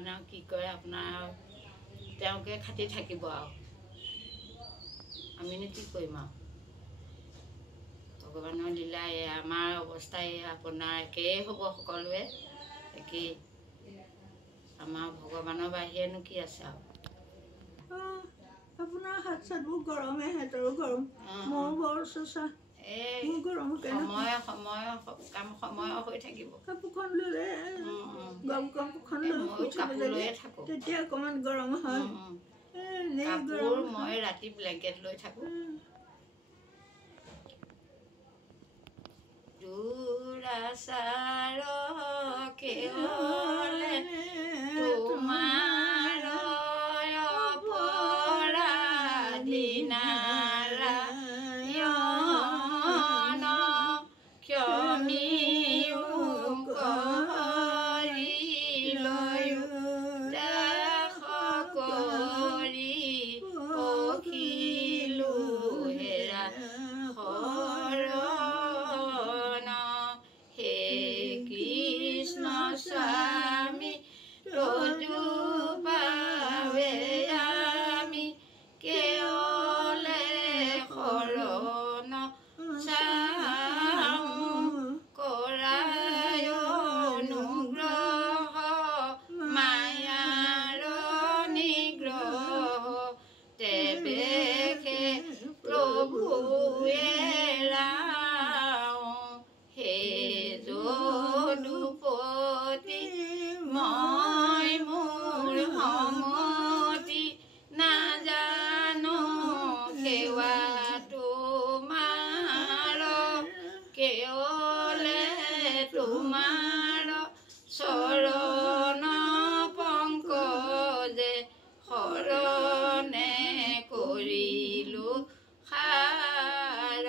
ভগৱানে কি কৰে আপোনাৰ তেওঁকে খাতি থাকিব আৰু আমিনো কি কৰিম আৰু ভগৱানৰ লীলা আমাৰ অৱস্থা আপোনাৰ একেই হ'ব সকলোৱে একেই আমাৰ ভগৱানৰ বাহিৰেনো কি আছে আৰু আপোনাৰ হাত চাতবোৰ গৰমে হাতৰো গৰম মোৰ বৰ চোচা গৰম সময় সময় কাম সময় হৈ থাকিব কাপোৰখন ল'লে কাপোৰখন লৈয়ে থাকোঁ তেতিয়া অকণমান গৰম হয় কাপোৰ মই ৰাতি ব্লেংকেট লৈ থাকোঁ দুৰাচাৰ কেৱলে তোমাৰ অপৰাধী নাৰায়ণ ক্ষমিও কৰিলৈও দাস কৰি পখিলো হেৰা স্বামী তজু পাৱে আমি কেৱলে শৰণ চাওঁ কৰায় অনুগ্ৰহ মায়াৰ নিগ্ৰহ তেবেহে প্ৰভুৱে মই মোৰ সমতি নাজানো সেৱা তোমাৰ কেৱলে তোমাৰ চৰণ পংকজে শৰণে কৰিলো সাৰ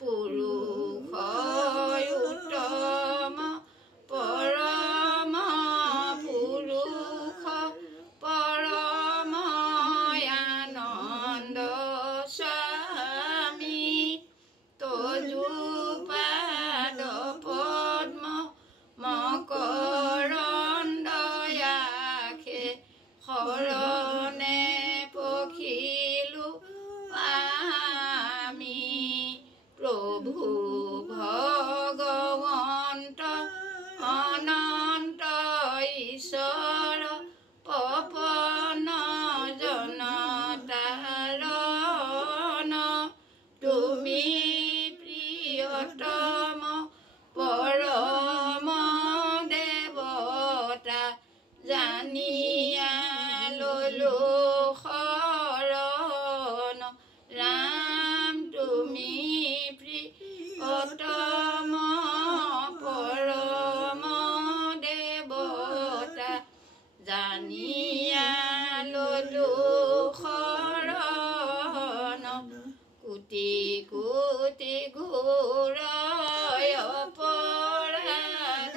পুৰুষ উত্তম পৰম পুৰুষ পৰম আনন্দ স্বামী তজু পাদ পদ্ম মকৰন্দয়াখে শৰণে পখিলো আমি প্ৰভু ভগৱন্ত অনন্ত ঈশ্বৰ পপন জনতাৰণ তুমি প্ৰিয়তম পৰম দেৱতা জানিয়া ললো শৰণ ৰাম তুমি প্ৰিয়তম পৰম দেৱতা জানিয়া ললো শৰণ কোটি কোটি ঘোৰ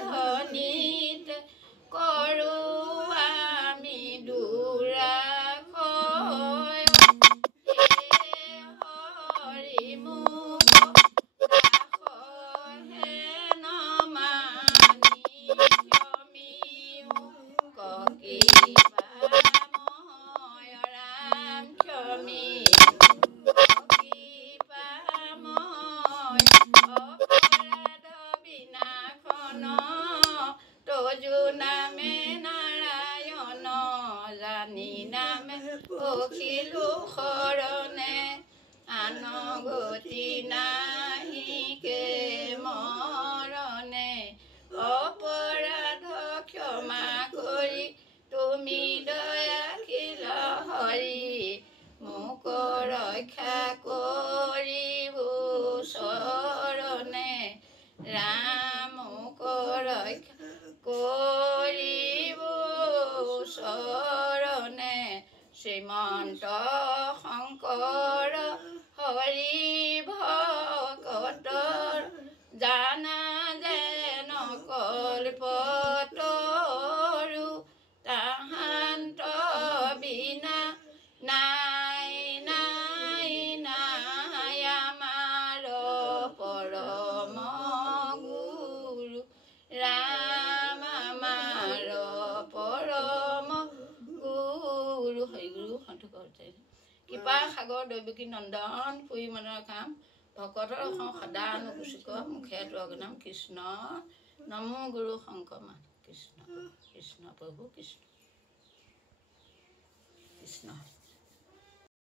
অপৰাধনিত কৰো আমি দুৰাশয় হৰি মোক দাসহে নমানি ক্ষমিও কৃপাময় ৰাম ক্ষমি অপৰাধ বিনাশন তজু নামে নাৰায়ণ জানি নামে পখিলো শৰণে আন গতি নাহিকে মৰণে অপৰাধ ক্ষমা কৰি তুমি দয়াশীল হৰি মোক ৰক্ষা কৰিব চৰণে ৰাম মোক ৰক্ষা কৰিব চৰণে শ্ৰীমন্ত শংকৰ হৰি ভকতৰ জানা যেন কল্পতৰু তাহান্ত বিনা নাই নাই নাই আমাৰ পৰম গুৰু ৰাম আমাৰ পৰম কৃপা সাগৰ দৈৱকী নন্দন পুৰি মনৰ কাম ভকতৰ সদানুকুচিক মুখে তগনাম কৃষ্ণ নমো গুৰু শংকৰ মা কৃষ্ণ কৃষ্ণ প্ৰভু কৃষ্ণ কৃষ্ণ